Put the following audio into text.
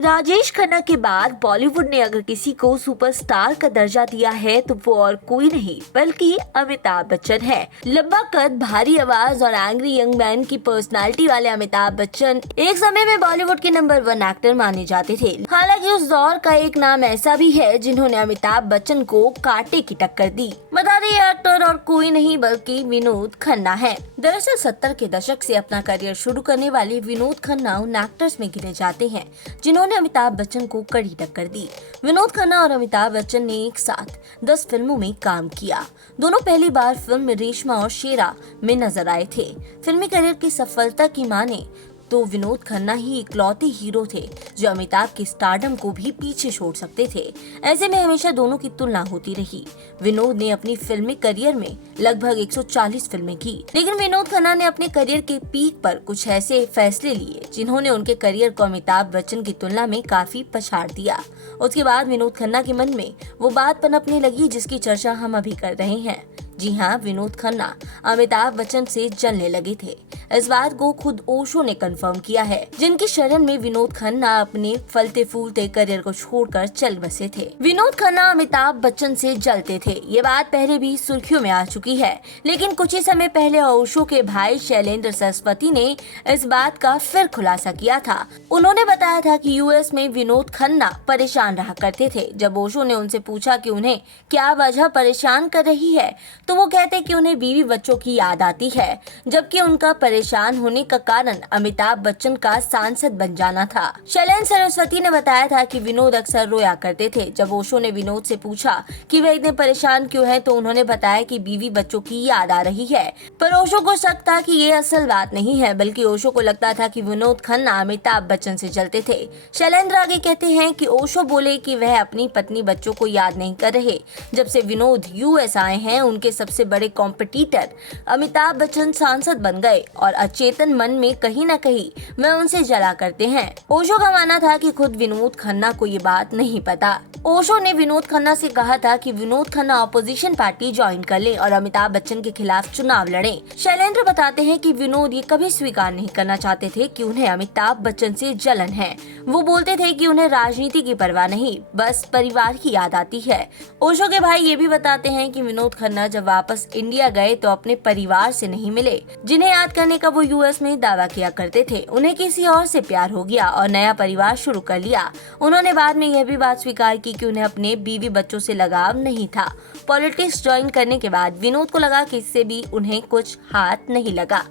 राजेश खन्ना के बाद बॉलीवुड ने अगर किसी को सुपरस्टार का दर्जा दिया है तो वो और कोई नहीं बल्कि अमिताभ बच्चन है। लंबा कद, भारी आवाज और एंग्री यंग मैन की पर्सनालिटी वाले अमिताभ बच्चन एक समय में बॉलीवुड के नंबर 1 एक्टर माने जाते थे। हालांकि उस दौर का एक नाम ऐसा भी है जिन्होंने अमिताभ बच्चन को कांटे की टक्कर दी। बता दें ये एक्टर और कोई नहीं बल्कि विनोद खन्ना है। दरअसल 70 के दशक से अपना करियर शुरू करने वाले विनोद खन्ना उन एक्टर्स में गिने जाते हैं जिन्होंने अमिताभ बच्चन को कड़ी टक्कर दी। विनोद खन्ना और अमिताभ बच्चन ने एक साथ 10 फिल्मों में काम किया। दोनों पहली बार फिल्म रेशमा और शेरा में नजर आए थे। फिल्मी करियर की सफलता की माने तो विनोद खन्ना ही इकलौते हीरो थे जो अमिताभ के स्टारडम को भी पीछे छोड़ सकते थे। ऐसे में हमेशा दोनों की तुलना होती रही। विनोद ने अपनी फिल्मी करियर में लगभग 140 फिल्में की, लेकिन विनोद खन्ना ने अपने करियर के पीक पर कुछ ऐसे फैसले लिए जिन्होंने उनके करियर को अमिताभ बच्चन की तुलना में काफी पछाड़ दिया। उसके बाद विनोद खन्ना के मन में वो बात पनपने लगी जिसकी चर्चा हम अभी कर रहे हैं। जी हाँ, विनोद खन्ना अमिताभ बच्चन से जलने लगे थे। इस बात को खुद ओशो ने कंफर्म किया है, जिनकी शरण में विनोद खन्ना अपने फलते फूलते करियर को छोड़कर चल बसे थे। विनोद खन्ना अमिताभ बच्चन से जलते थे, ये बात पहले भी सुर्खियों में आ चुकी है, लेकिन कुछ ही समय पहले ओशो के भाई शैलेंद्र सरस्वती ने इस बात का फिर खुलासा किया था। उन्होंने बताया था कि यूएस में विनोद खन्ना परेशान रहा करते थे। जब ओशो ने उनसे पूछा कि उन्हें क्या वजह परेशान कर रही है, तो वो कहते कि उन्हें बीवी बच्चों की याद आती है, जबकि उनका परेशान होने का कारण अमिताभ बच्चन का सांसद बन जाना था। शैलेंद्र सरस्वती ने बताया था कि विनोद अक्सर रोया करते थे। जब ओशो ने विनोद से पूछा कि वे इतने परेशान क्यों हैं, तो उन्होंने बताया कि बीवी बच्चों की याद आ रही है। पर ओशो को शक था कि ये असल बात नहीं है, बल्कि ओशो को लगता था कि विनोद खन्ना अमिताभ बच्चन से जलते थे। शैलेंद्र आगे कहते हैं कि ओशो बोले कि वह अपनी पत्नी बच्चों को याद नहीं कर रहे। जब से विनोद यूएस आए हैं, उनके सबसे बड़े कॉम्पिटिटर अमिताभ बच्चन सांसद बन गए और अचेतन मन में कहीं न कहीं वह उनसे जला करते हैं। ओशो का मानना था कि खुद विनोद खन्ना को ये बात नहीं पता। ओशो ने विनोद खन्ना से कहा था कि Vinod Khanna opposition party join कर ले और अमिताभ बच्चन के खिलाफ चुनाव लड़े। शैलेंद्र बताते हैं कि विनोद ये कभी स्वीकार नहीं करना चाहते थे कि उन्हें अमिताभ बच्चन से जलन है। वो बोलते थे कि उन्हें राजनीति की परवाह नहीं, बस परिवार की याद आती है। ओशो के भाई ये भी बताते हैं कि विनोद खन्ना जब वापस इंडिया गए तो अपने परिवार से नहीं मिले, जिन्हें याद करने का वो यूएस में दावा किया करते थे। उन्हें किसी और से प्यार हो गया और नया परिवार शुरू कर लिया। उन्होंने बाद में यह भी बात स्वीकार की कि उन्हें अपने बीवी बच्चों से लगाव नहीं था। पॉलिटिक्स ज्वाइन करने के बाद विनोद को लगा कि इससे भी उन्हें कुछ हाथ नहीं लगा।